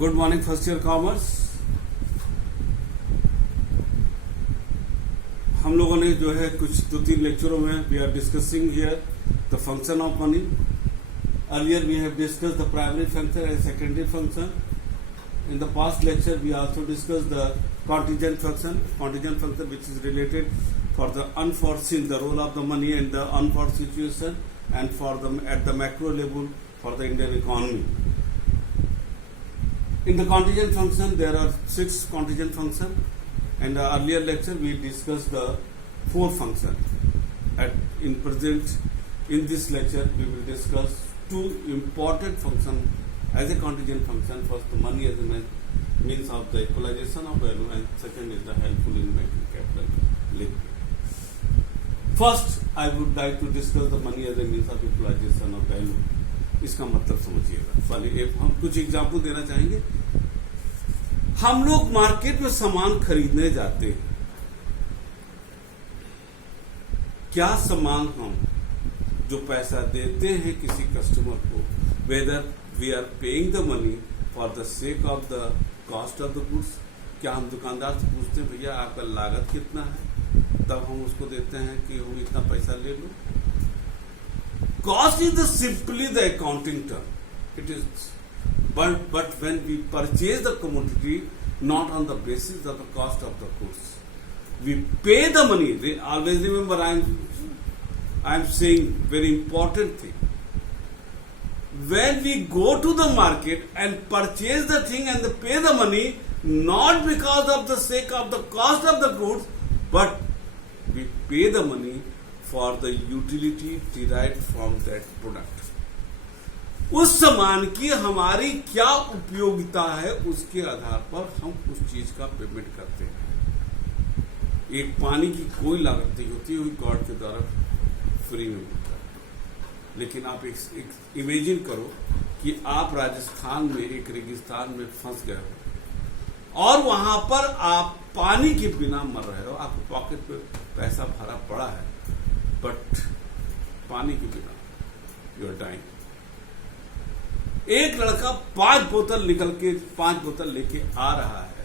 Good morning first year commerce. हम लोगों ने जो है कुछ 2-3 लेक्चरों में we are discussing here the function of money. Earlier we have discuss the primary function and secondary function. In the past lecture, we also discussed the contingent function which is related for the unforeseen, the role of the money in the unforeseen situation, and for the at the macro level for the Indian economy. In the contingent function, there are 6 contingent functions. In the earlier lecture, we discussed the 4 functions. In this lecture, we will discuss 2 important functions as a contingent function. First, the money as a means of the equalization of value, and second is the helpful in making capital liquid. First, I would like to discuss the money as a means of equalization of value. इसका मतलब समझिएगा। पहले हम कुछ example देना चाहेंगे। हम लोग मार्केट में सामान खरीदने जाते हैं। क्या सामान हम जो पैसा देते हैं किसी कस्टमर को, whether we are paying the money for the sake of the cost of the goods, क्या हम दुकानदार से पूछते हैं भैया आपका लागत कितना है, तब हम उसको देते हैं कि हम इतना पैसा ले लो। Cost is the simply the accounting term, it is but when we purchase the commodity not on the basis of the cost of the goods, we pay the money. Always remember, I am saying very important thing. When we go to the market and purchase the thing and pay the money, not because of the sake of the cost of the goods, but we pay the money for the utility derived from that product. उस सामान की हमारी क्या उपयोगिता है, उसके आधार पर हम उस चीज का पेमेंट करते हैं। एक पानी की कोई लागत नहीं होती है, गॉड के द्वारा फ्री में मिलता है। लेकिन आप एक इमेजिन करो कि आप राजस्थान में एक रेगिस्तान में फंस गए हो और वहां पर आप पानी के बिना मर रहे हो। आपके पॉकेट पे पैसा भरा पड़ा है, बट पानी के बिना यू आर डाइंग। एक लड़का 5 बोतल लेके आ रहा है,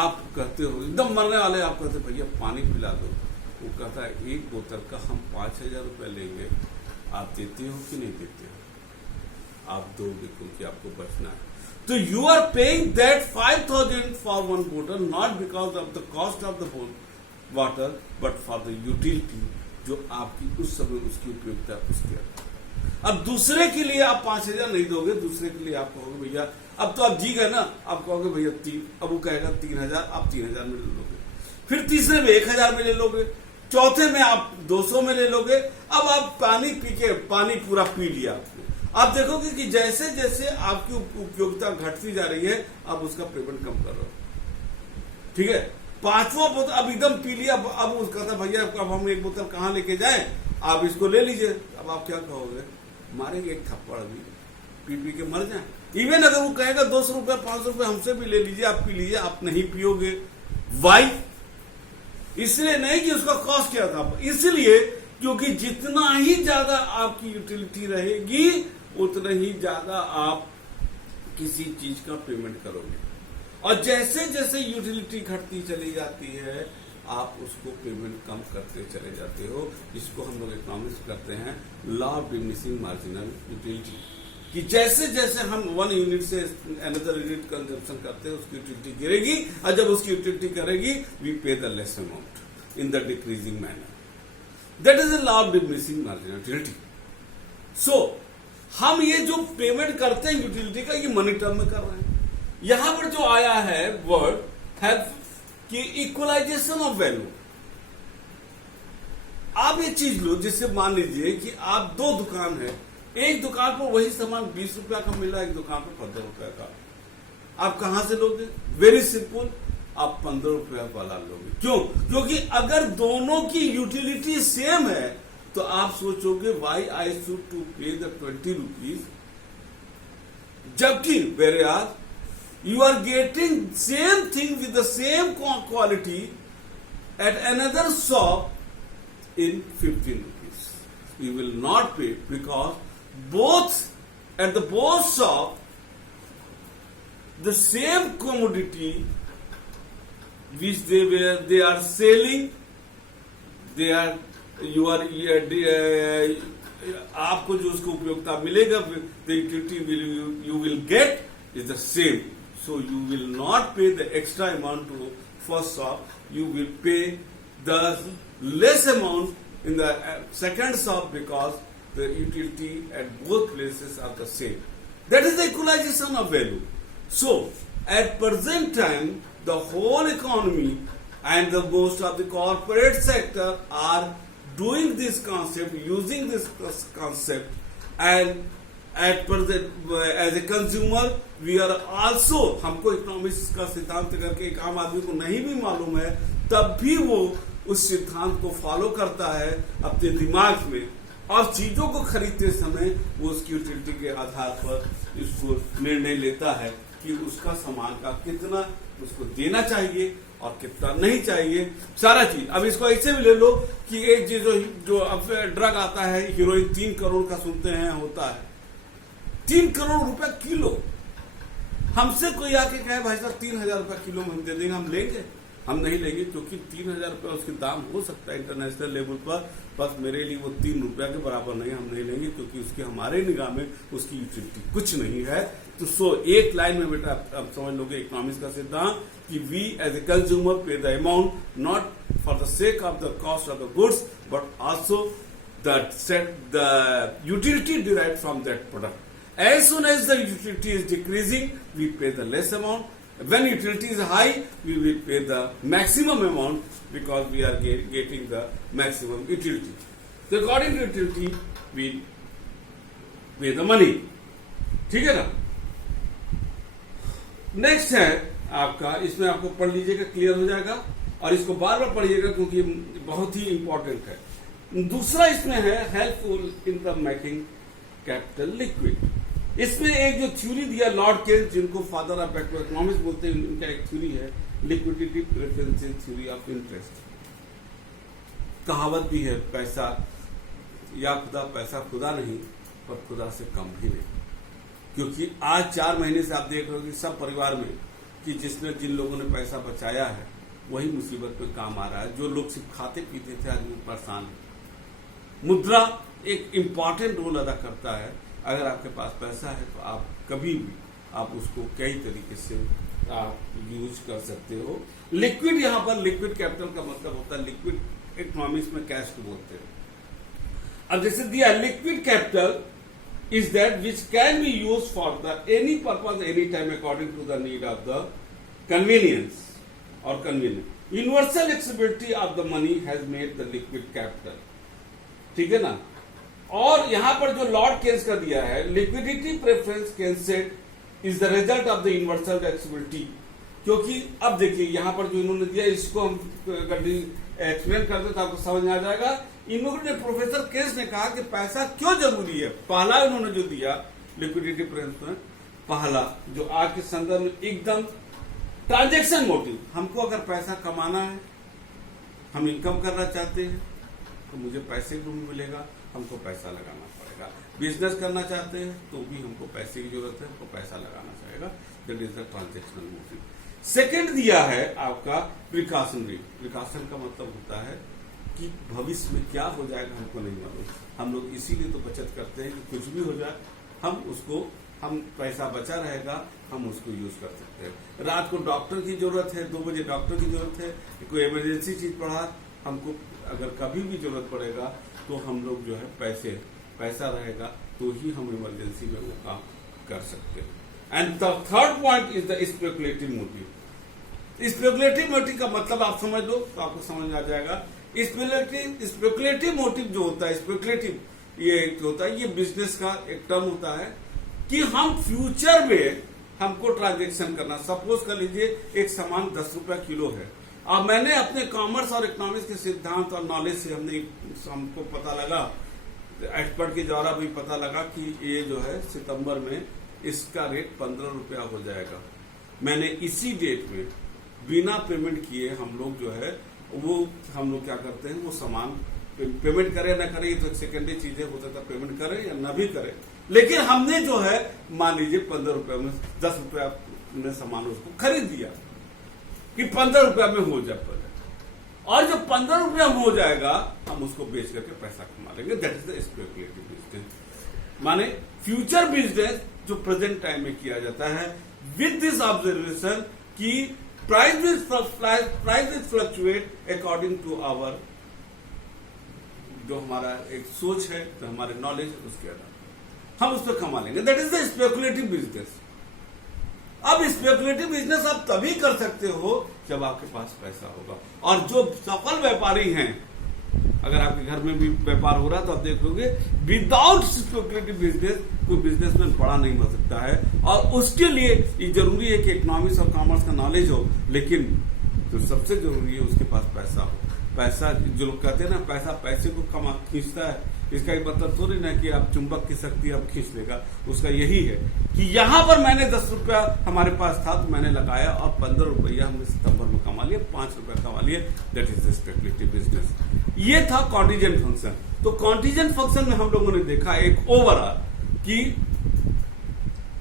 आप कहते हो एकदम मरने वाले, आप कहते भैया पानी पिला दो। वो कहता है 1 बोतल का हम 5,000 रुपए लेंगे, आप देते हो कि नहीं देते हो? आप दोगे क्योंकि आपको बचना है। तो you are paying that 5,000 for 1 बोतल, not because of the cost of the water, but for the utility जो आपकी उस समय उसकी उपयोगिता उसके। अब दूसरे के लिए आप 5,000 नहीं दोगे, दूसरे के लिए आप कहोगे भैया अब तो आप जी गए ना, आप कहोगे भैया 3, अब वो कहेगा 3,000, आप 3,000 में ले लोगे। फिर तीसरे में 1,000 में ले लोगे, चौथे में आप 200 में ले लोगे। अब आप पानी पूरा पी लिया आपने। आप देखोगे कि जैसे जैसे आपकी उपयोगिता घटती जा रही है, आप उसका पेमेंट कम कर रहे हो। ठीक है, 5वां बोतल अब एकदम पी लिया। अब उसका था भैया अब हम 1 बोतल कहाँ लेके जाएं, आप इसको ले लीजिए। अब आप क्या कहोगे? मारेंगे एक थप्पड़, अभी पी के मर जाए। इवन अगर वो कहेगा 200 रुपए 500 रुपए हमसे भी ले लीजिए, आप पी लीजिए, आप नहीं पियोगे। वाई? इसलिए नहीं कि उसका कॉस्ट क्या था, इसलिए क्योंकि जितना ही ज्यादा आपकी यूटिलिटी रहेगी उतना ही ज्यादा आप किसी चीज का पेमेंट करोगे। और जैसे जैसे यूटिलिटी घटती चली जाती है, आप उसको पेमेंट कम करते चले जाते हो। इसको हम लोग इकोनॉमिक्स करते हैं law of diminishing marginal utility, कि जैसे जैसे हम 1 यूनिट से अनदर यूनिट कंजम्पशन करते हैं उसकी यूटिलिटी गिरेगी, और जब उसकी यूटिलिटी करेगी we pay the less amount in the decreasing manner. That is the law of diminishing marginal utility. So हम ये जो पेमेंट करते हैं यूटिलिटी का, ये मनी टर्म में कर रहे हैं। यहां पर जो आया है वर्ड हैव कि इक्वलाइजेशन ऑफ वैल्यू। आप ये चीज लो, जिससे मान लीजिए कि आप 2 दुकान है, एक दुकान पर वही सामान 20 रुपया का मिला, एक दुकान पर 15 रुपया का। आप कहां से लोगे? वेरी सिंपल, आप 15 रुपया वाला लोगे। क्यों? क्योंकि अगर दोनों की यूटिलिटी सेम है तो आप सोचोगे वाई आई शुड टू पे द 20 रुपीज, जबकि वेरे आज you are getting same thing with the same quality at another shop in 15 rupees. You will not pay because both at the both shop the same commodity which they are selling, they are आपको जो उसको उपयोगिता मिलेगा, the utility you will get is the same. So you will not pay the extra amount to first shop. You will pay the less amount in the second shop because the utility at both places are the same. That is the equalization of value. So at present time, the whole economy and the most of the corporate sector are doing this concept, using this concept, and at present as a consumer we are also, हमको economics का सिद्धांत करके एक आम आदमी को नहीं भी मालूम है तब भी वो उस सिद्धांत को फॉलो करता है अपने दिमाग में, और चीजों को खरीदते समय वो उसकी यूटिलिटी के आधार पर इसको निर्णय लेता है कि उसका सामान का कितना उसको देना चाहिए और कितना नहीं चाहिए, सारा चीज। अब इसको ऐसे भी ले लो कि एक जो अब ड्रग आता है हीरोइन 3 करोड़ का सुनते हैं होता है, 3 करोड़ रुपए किलो। हमसे कोई आके कहे भाई साहब 3,000 रुपए किलो में हम दे देंगे, हम लेंगे? हम नहीं लेंगे, क्योंकि 3,000 रुपए उसके दाम हो सकता है इंटरनेशनल लेवल पर, बस मेरे लिए वो 3 रुपया के बराबर नहीं, हम नहीं लेंगे, क्योंकि उसकी हमारे निगाह में उसकी यूटिलिटी कुछ नहीं है। तो एक लाइन में बेटा आप समझ लोगे इकोनॉमिक्स का सिद्धांत कि वी एज ए कंज्यूमर पे the amount not for the sake of the cost of the goods but also the utility derived from that product. As soon as the utility is decreasing, we pay the less amount. When utility is high, we will pay the maximum amount because we are getting the maximum utility. So according to utility, we pay the money. ठीक है ना? Next है आपका, इसमें आपको पढ़ लीजिएगा, clear हो जाएगा, और इसको बार बार पढ़िएगा क्योंकि बहुत ही इंपॉर्टेंट है। दूसरा इसमें है helpful in the making capital liquid. इसमें एक जो थ्योरी दिया लॉर्ड केन्स, जिनको फादर ऑफ इकोनॉमिक्स बोलते हैं, उनका एक थ्योरी है liquidity preferential theory of interest. कहावत भी है, पैसा या खुदा, पैसा खुदा नहीं पर खुदा से कम भी नहीं। क्योंकि आज 4 महीने से आप देख रहे हो कि सब परिवार में कि जिन लोगों ने पैसा बचाया है वही मुसीबत में काम आ रहा है। जो लोग सिर्फ खाते पीते थे आज वो परेशान है। मुद्रा एक इम्पॉर्टेंट रोल अदा करता है। अगर आपके पास पैसा है तो आप कभी भी आप उसको कई तरीके से आप यूज कर सकते हो। लिक्विड, यहाँ पर लिक्विड कैपिटल का मतलब होता है, लिक्विड इकोनॉमिक्स में कैश को बोलते हैं। अब जैसे दिया liquid capital is that which can be used for the any purpose anytime according to the need of the convenience or convenience. Universal accessibility of the money has made the liquid capital. ठीक है ना? और यहां पर जो Lord Keynes का दिया है, liquidity preference concept is the result of the universal accessibility. क्योंकि अब देखिए यहां पर जो इन्होंने दिया, इसको हम एक्सप्लेन करते तो आपको समझ में आ जाएगा। इन्होंने प्रोफेसर केन्स ने कहा कि पैसा क्यों जरूरी है। पहला इन्होंने जो दिया लिक्विडिटी प्रेफरेंस में, पहला जो आज के संदर्भ में एकदम ट्रांजैक्शन मोटिव, हमको अगर पैसा कमाना है, हम इनकम करना चाहते हैं तो मुझे पैसे भी मिलेगा, हमको पैसा लगाना पड़ेगा। बिजनेस करना चाहते हैं तो भी हमको पैसे की जरूरत है, हमको पैसा लगाना पड़ेगा। That is the transactional motive. Second दिया है आपका प्रिकॉशनरी। प्रिकॉशन का मतलब होता है कि भविष्य में क्या हो जाएगा हमको नहीं मालूम, हम लोग इसीलिए तो बचत करते हैं कि कुछ भी हो जाए हम पैसा बचा रहेगा, हम उसको यूज कर सकते हैं। रात को डॉक्टर की जरूरत है, 2 बजे डॉक्टर की जरूरत है, कोई इमरजेंसी चीज पड़ा, हमको अगर कभी भी जरूरत पड़ेगा तो हम लोग जो है पैसा रहेगा तो ही हम इमरजेंसी में वो काम कर सकते हैं। And the third point is the speculative motive. Speculative motive का मतलब आप समझ लो तो आपको समझ में आ जाएगा। स्पेकुलेटिव मोटिव जो होता है, स्पेकुलेटिव ये होता है, ये बिजनेस का एक टर्म होता है कि हम फ्यूचर में हमको ट्रांजेक्शन करना। सपोज कर लीजिए एक सामान 10 रुपया किलो है, अब मैंने अपने कॉमर्स और इकोनॉमिक्स के सिद्धांत और नॉलेज से हमको पता लगा, एक्सपर्ट के द्वारा भी पता लगा कि ये जो है सितंबर में इसका रेट 15 रुपया हो जाएगा। मैंने इसी डेट में बिना पेमेंट किए हम लोग जो है वो हम लोग क्या करते हैं, वो सामान पेमेंट करें ना करें, ये तो सेकेंडरी चीजें हो सकता है, पेमेंट करें या ना भी करें, लेकिन हमने जो है मान लीजिए 15 रुपए में 10 रुपया आपने सामान उसको खरीद दिया कि 15 रुपया में हो जाए प्रोजेक्ट, और जब 15 रुपया में हो जाएगा हम उसको बेच करके पैसा कमा लेंगे। That is the speculative business. माने फ्यूचर बिजनेस जो प्रेजेंट टाइम में किया जाता है विद दिस ऑब्जर्वेशन कि price fluctuate according to our, जो हमारा एक सोच है, जो हमारे नॉलेज है, उसके आधार हम उस पर कमा लेंगे। That is the speculative business. अब स्पेकुलेटिव बिजनेस आप तभी कर सकते हो जब आपके पास पैसा होगा। और जो सफल व्यापारी हैं, अगर आपके घर में भी व्यापार हो रहा है तो आप देखोगे विदाउट स्पेकुलेटिव बिजनेस कोई बिजनेसमैन बड़ा नहीं बन सकता है। और उसके लिए ये जरूरी है कि इकोनॉमिक्स और कॉमर्स का नॉलेज हो, लेकिन जो सबसे जरूरी है उसके पास पैसा हो। पैसा, जो लोग कहते हैं ना पैसा पैसे को कमा खींचता है, इसका एक मतलब थोड़ी ना कि आप चुंबक की शक्ति आप खींच लेगा। उसका यही है कि यहां पर मैंने 10 रुपया हमारे पास था तो मैंने लगाया और 15 रुपया हमने सितंबर में कमा लिया, 5 रुपया कमा लिया। That is the speculative business. ये था कॉन्टीजेंट फंक्शन। तो कॉन्टीजेंट फंक्शन में हम लोगों ने देखा एक ओवरऑल कि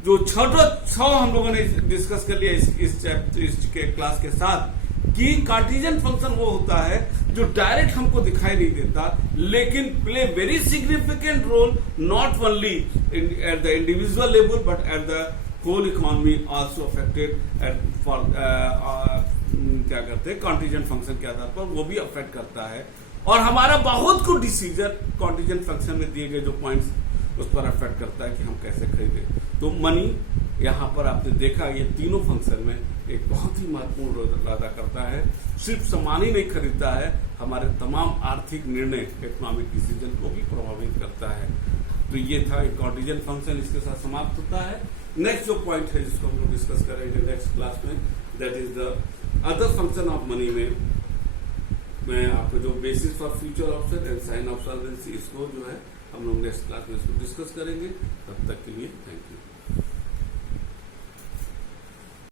जो छह हम लोगों ने डिस्कस कर लिया इस चैप्टर, इसके क्लास के साथ, कि कार्टेशियन फंक्शन वो होता है जो डायरेक्ट हमको दिखाई नहीं देता लेकिन play very significant role not only at the individual level but at the whole economy also affected for क्या करते हैं कॉन्टीजेंट फंक्शन के आधार पर वो भी अफेक्ट करता है। और हमारा बहुत कुछ डिसीजन कॉन्टीजेंट फंक्शन में दिए गए जो पॉइंट्स उस पर अफेक्ट करता है कि हम कैसे खरीदें। तो मनी यहाँ पर आपने देखा ये तीनों फंक्शन में एक बहुत ही महत्वपूर्ण रोल अदा करता है। सिर्फ सामान ही नहीं खरीदता है, हमारे तमाम आर्थिक निर्णय इकोनॉमिक डिसीजन को भी प्रभावित करता है। तो ये था एक कॉन्टीजेंट फंक्शन, इसके साथ समाप्त होता है। नेक्स्ट जो पॉइंट है जिसको हम लोग डिस्कस करेंगे नेक्स्ट क्लास में, that is the other function of money में मैं आपको जो basis for future option and sign of solvency, इसको जो है हम लोग नेक्स्ट क्लास में इसको डिस्कस करेंगे। तब तक के लिए थैंक यू।